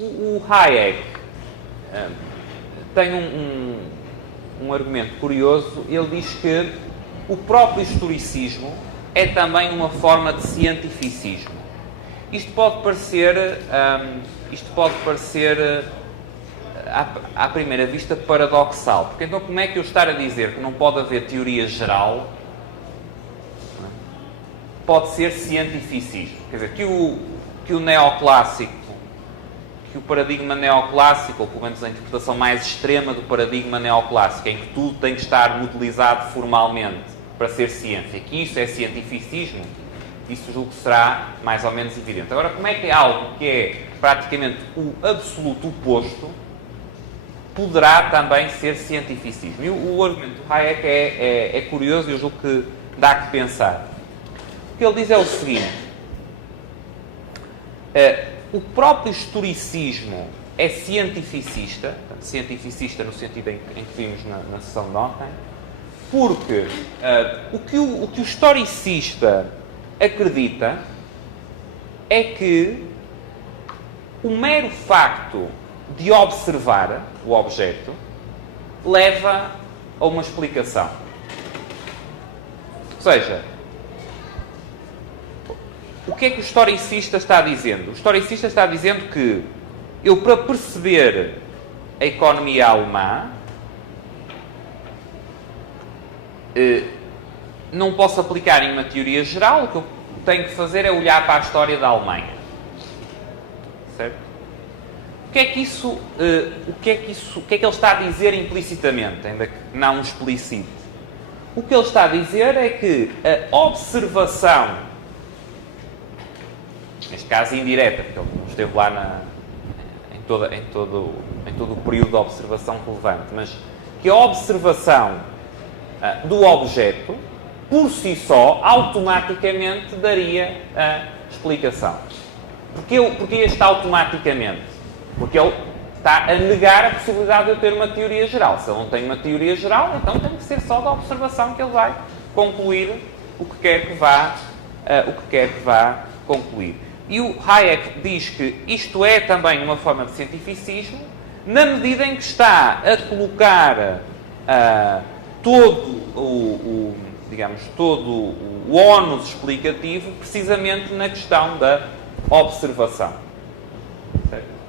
O Hayek tem um argumento curioso. Ele diz que o próprio historicismo é também uma forma de cientificismo. Isto pode parecer à primeira vista paradoxal, porque então como é que eu estar a dizer que não pode haver teoria geral pode ser cientificismo? Quer dizer, que o neoclássico, que o paradigma neoclássico, ou pelo menos a interpretação mais extrema do paradigma neoclássico, em que tudo tem que estar modelizado formalmente para ser ciência, que isso é cientificismo, isso julgo que será mais ou menos evidente. Agora, como é que é algo que é praticamente o absoluto oposto poderá também ser cientificismo? E o argumento do Hayek é curioso e eu julgo que dá que pensar. O que ele diz é o seguinte: o próprio historicismo é cientificista, portanto, cientificista no sentido em que vimos na sessão de ontem, porque o que o historicista acredita é que o mero facto de observar o objeto leva a uma explicação. Ou seja, o que é que o historicista está dizendo? O historicista está dizendo que eu, para perceber a economia alemã, não posso aplicar em uma teoria geral. O que eu tenho que fazer é olhar para a história da Alemanha. Certo? O que é que ele está a dizer implicitamente, ainda que não explicite? O que ele está a dizer é que a observação, neste caso indireta, porque ele não esteve lá em todo o período de observação relevante, mas que a observação do objeto, por si só, automaticamente daria a explicação. Porquê este automaticamente? Porque ele está a negar a possibilidade de eu ter uma teoria geral. Se ele não tem uma teoria geral, então tem que ser só da observação que ele vai concluir o que quer que vá concluir. E o Hayek diz que isto é também uma forma de cientificismo, na medida em que está a colocar todo o ónus explicativo precisamente na questão da observação. Certo?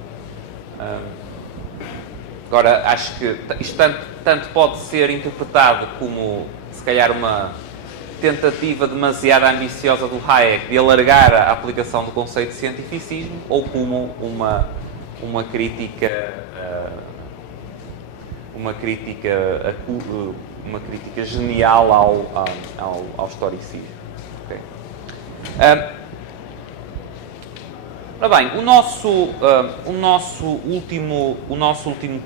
Agora, acho que isto tanto pode ser interpretado como, se calhar, uma tentativa demasiado ambiciosa do Hayek de alargar a aplicação do conceito de cientificismo, ou como uma crítica genial ao historicismo. Okay. Ora bem, o nosso último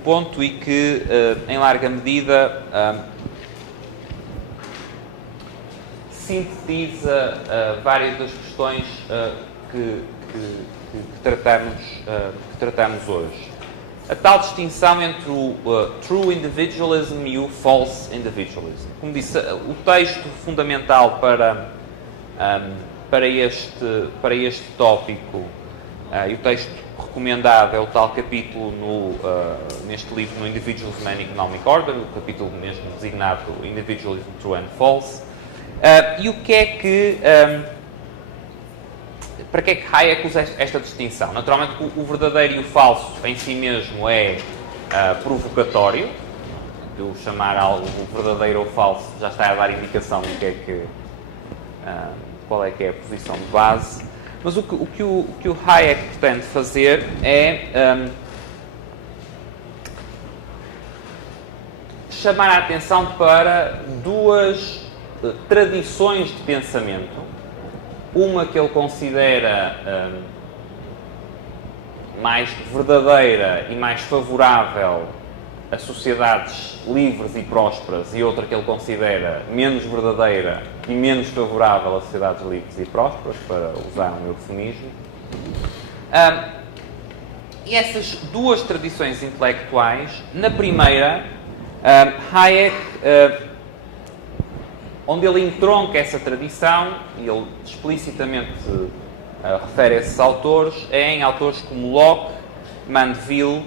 ponto, e que em larga medida sintetiza várias das questões que tratamos hoje. A tal distinção entre o true individualism e o false individualism. Como disse, o texto fundamental para este tópico, e o texto recomendado, é o tal capítulo neste livro, no Individualism and Economic Order, o capítulo mesmo designado Individualism True and False. E o que é que... para que é que Hayek usa esta distinção? Naturalmente, o verdadeiro e o falso em si mesmo é provocatório. Eu chamar algo verdadeiro ou falso já está a dar indicação do que é que, qual é que é a posição de base. Mas o que o Hayek pretende fazer é chamar a atenção para duas tradições de pensamento. Uma que ele considera mais verdadeira e mais favorável a sociedades livres e prósperas, e outra que ele considera menos verdadeira e menos favorável a sociedades livres e prósperas, para usar um eufemismo. E essas duas tradições intelectuais, na primeira, Hayek, onde ele entronca essa tradição, e ele explicitamente refere a esses autores, é em autores como Locke Mandeville,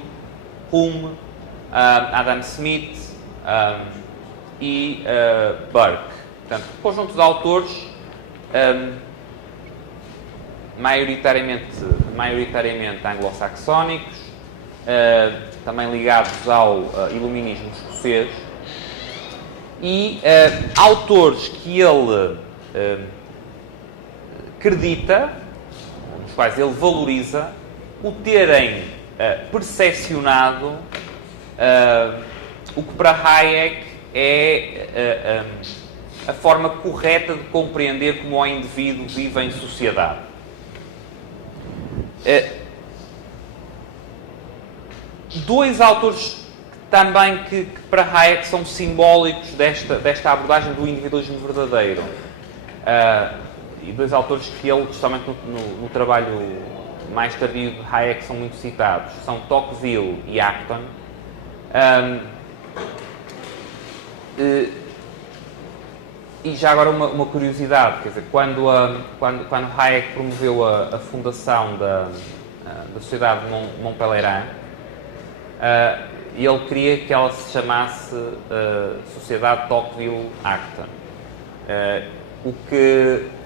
Hume, Adam Smith e Burke. Portanto, um conjunto de autores maioritariamente anglo-saxónicos, também ligados ao iluminismo escocês, e autores que ele acredita, nos quais ele valoriza, o terem percepcionado o que para Hayek é a forma correta de compreender como o indivíduo vive em sociedade. Dois autores também que para Hayek são simbólicos desta abordagem do individualismo verdadeiro. E dois autores que ele, justamente no trabalho mais tardio de Hayek, são muito citados, são Tocqueville e Acton. E já agora uma curiosidade, quer dizer, quando Hayek promoveu a fundação da Sociedade de Mont Pelerin, ele queria que ela se chamasse Sociedade Tocqueville-Acton.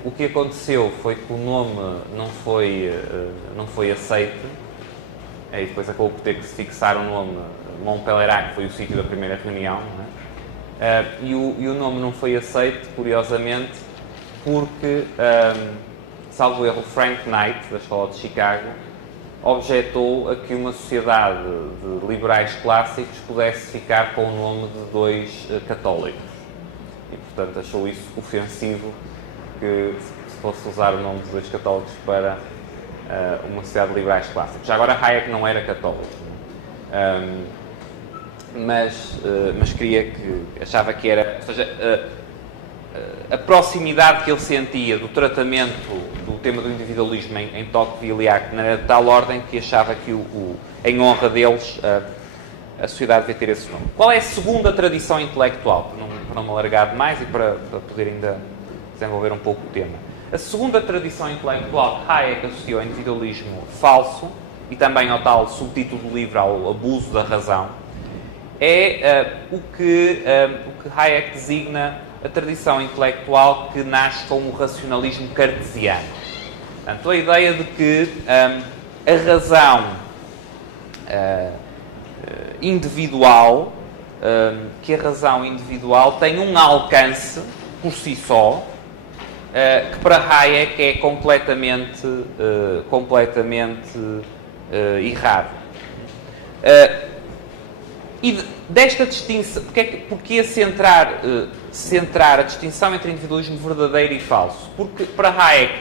O que aconteceu foi que o nome não foi aceito, e depois acabou por ter que se fixar o nome Mont Pelerin, que foi o sítio da primeira reunião, não é? E o nome não foi aceito, curiosamente, porque, salvo erro, Frank Knight, da Escola de Chicago, objetou a que uma sociedade de liberais clássicos pudesse ficar com o nome de dois católicos. E, portanto, achou isso ofensivo, que se fosse usar o nome de dois católicos para uma sociedade de liberais clássicos. Já agora, Hayek não era católico. Mas achava que era, ou seja, a proximidade que ele sentia do tratamento do tema do individualismo em Tocqueville e Acton era de tal ordem que achava que em honra deles a sociedade devia ter esse nome. Qual é a segunda tradição intelectual? Para não me alargar demais e para poder ainda desenvolver um pouco o tema. A segunda tradição intelectual que Hayek associou ao individualismo falso, e também ao tal subtítulo do livro, ao abuso da razão, é o que Hayek designa a tradição intelectual que nasce com o racionalismo cartesiano. Portanto, a ideia de que a razão individual, tem um alcance por si só, que para Hayek é completamente errado. E desta distinção, porque centrar a distinção entre individualismo verdadeiro e falso? Porque para Hayek,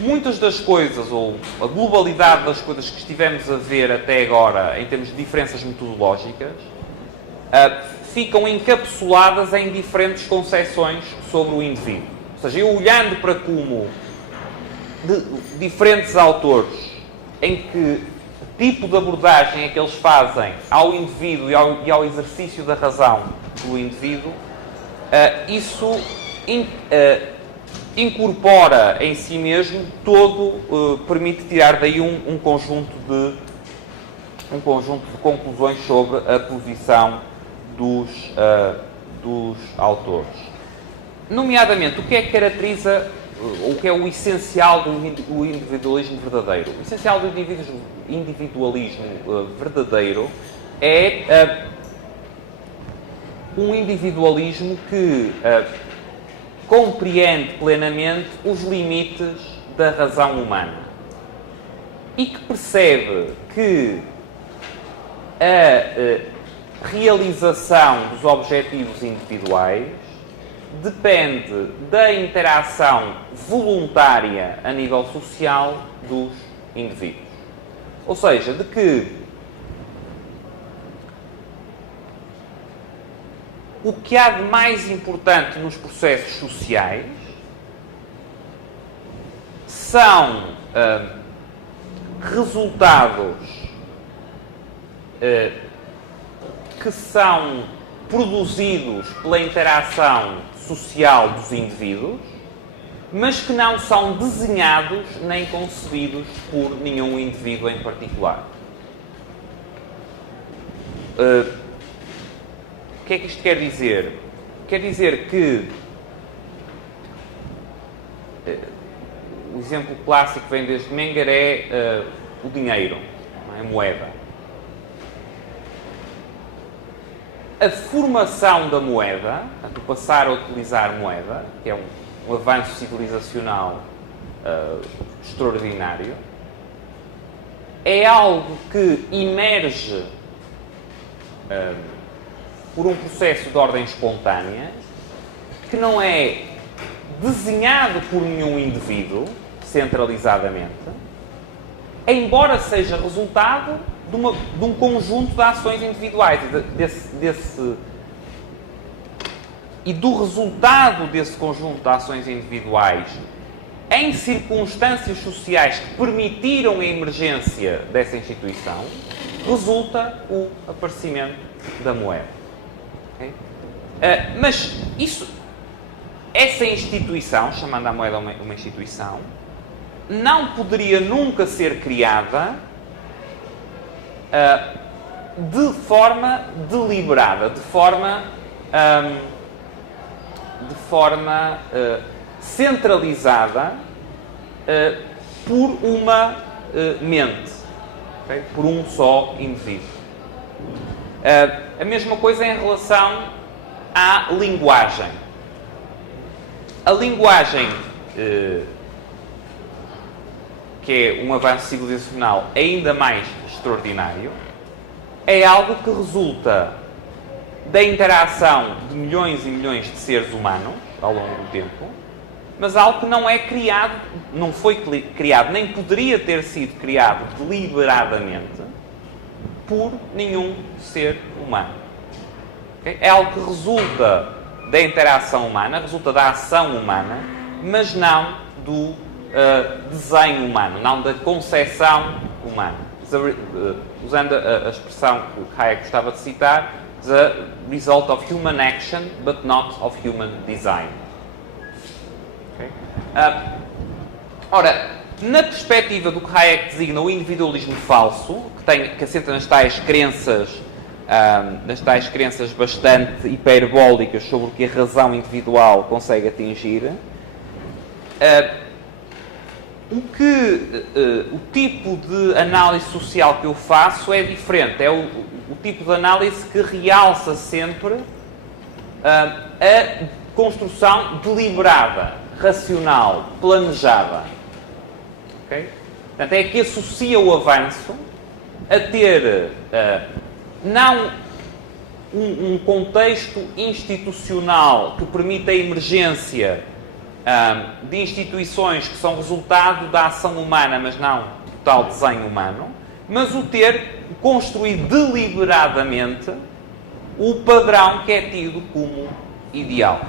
muitas das coisas, ou a globalidade das coisas que estivemos a ver até agora, em termos de diferenças metodológicas, ficam encapsuladas em diferentes concepções sobre o indivíduo. Ou seja, eu olhando para como diferentes autores, em que tipo de abordagem é que eles fazem ao indivíduo e ao exercício da razão do indivíduo, isso incorpora em si mesmo permite tirar daí um conjunto de conclusões sobre a posição dos autores. Nomeadamente, o que é que caracteriza, o que é o essencial do individualismo verdadeiro? O essencial do individualismo verdadeiro é um individualismo que compreende plenamente os limites da razão humana e que percebe que a realização dos objetivos individuais depende da interação voluntária a nível social dos indivíduos. Ou seja, de que o que há de mais importante nos processos sociais são resultados que são produzidos pela interação social dos indivíduos, mas que não são desenhados nem concebidos por nenhum indivíduo em particular. o que é que isto quer dizer? Quer dizer que o exemplo clássico que vem desde Menger é o dinheiro, não é? A moeda. A formação da moeda, portanto, passar a utilizar moeda, que é um avanço civilizacional extraordinário, é algo que emerge por um processo de ordem espontânea, que não é desenhado por nenhum indivíduo, centralizadamente, embora seja resultado de um conjunto de ações individuais. E do resultado desse conjunto de ações individuais, em circunstâncias sociais que permitiram a emergência dessa instituição, resulta o aparecimento da moeda. Okay? Mas essa instituição, chamando a moeda uma instituição, não poderia nunca ser criada de forma deliberada, de forma centralizada por uma mente, okay? Por um só indivíduo. A mesma coisa em relação à linguagem. A linguagem, que é um avanço civilizacional ainda mais extraordinário, é algo que resulta da interação de milhões e milhões de seres humanos ao longo do tempo, mas algo que não é criado, não foi criado, nem poderia ter sido criado deliberadamente por nenhum ser humano. Okay? É algo que resulta da interação humana, resulta da ação humana, mas não do desenho humano, não da concepção humana. Usando a expressão que Hayek gostava de citar, the result of human action, but not of human design. Okay? Ora, na perspectiva do que Hayek designa o individualismo falso, que assenta nas tais crenças bastante hiperbólicas sobre o que a razão individual consegue atingir, o tipo de análise social que eu faço é diferente. É o tipo de análise que realça sempre a construção deliberada, racional, planejada. Okay? Portanto, é que associa o avanço a ter não um contexto institucional que permita a emergência de instituições que são resultado da ação humana, mas não do tal desenho humano, mas o ter construído deliberadamente o padrão que é tido como ideal.